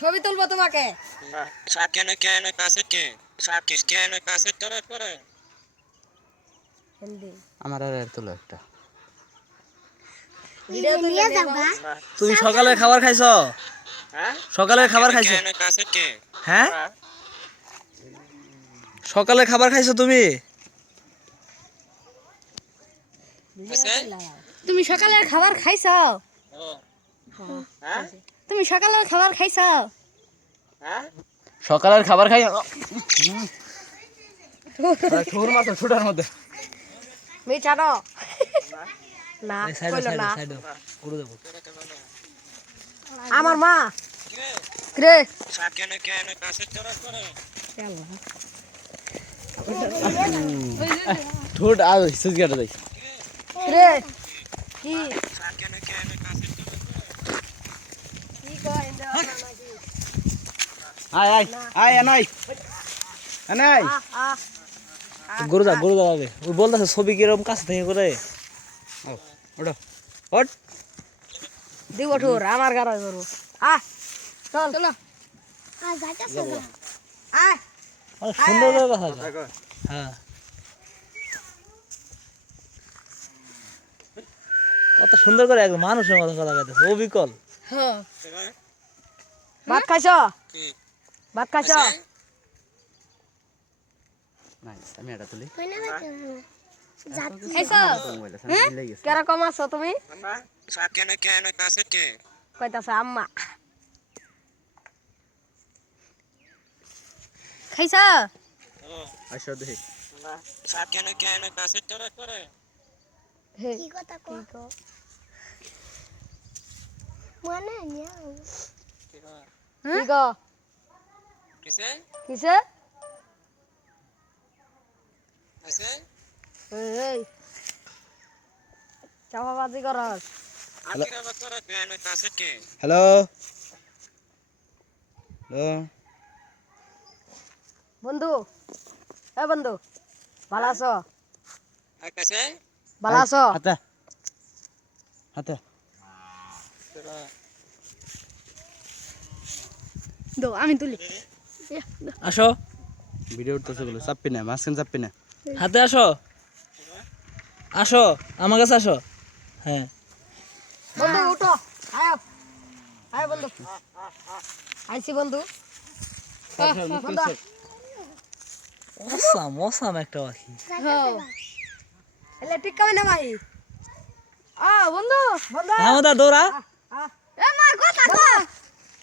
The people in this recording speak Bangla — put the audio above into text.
ছবি তুলবো তোমাকে। সাপ কেন কেন কাছে কে? সাপ কিস কেন কাছে তোরা করে হিন্দি আমার আর এর তোলো একটা। তুমি সকালে খাবার খাইছো? হ্যাঁ? সকালে খাবার খাইছো? কাছে কে? হ্যাঁ? সকালে খাবার খাইছো তুমি? তুমি সকালের খাবার খাইছো? হ্যাঁ। তুমি সকালের খাবার খাইছো? হ্যাঁ? সকালের খাবার খাই ঠোর মাত্র ছোটার মধ্যে। মিঠানো না কইলো না করে দেবো আমার মা কে রে সাপ কেন কেন কাছে তোরা করে? ঠোঁট আর সুজগাটা দেখ রে কি? সাপ কেন কেন কাছে আয় আয় আয় আনাই আনাই গরু দা গরু দা আগে ওই বলতেছে ছবি কীরকম কাছে থেকে করে। ও ওটা ওট দিব ঠোর আমার করব আ চল। চলো। সুন্দর করে হ্যাঁ। কত সুন্দর করে একদম মানুষের মতো কথা কইতেছে অবিকল। ভাত খাইছ? ভাত খাইছ? নাইস আমি এটা তুলি। কই না যাইতে যাচ্ছি খাইছ? মোবাইল আছে আমি ভুলে গেছি। কেরকম আছো তুমি? মামা সাপ কেন কেন কাছে কে? কইতাছে আম্মা। খাইছ? ও। আসো দেখি। কেন কেন কাছে করে কি কথা কো নিয়ে কি গো কিসে কিসে আছে এই, এই চাপাবাজি করস আকিরা বতরা কেন কাছে কে হ্যালো হ্যালো বন্ধু এ বন্ধু ভালো আছো ভালো আছো হাতে হাতে দো আমি তুলি। আসো। ভিডিও উঠতেছে বলে না মাঝখানে না। হাতে আসো। আসো আমার কাছে আসো। হ্যাঁ। বন্ধু উঠো। আয়। আয় বন্ধু। আইছি বন্ধু। আহ, বন্ধু। অসাম অসাম একটা পাখি। হ্যাঁ। এলে ঠিক কামে না ভাই? আ বন্ধু বন্ধু। আমাদের দৌড়া। 哎呀妈给我打断。了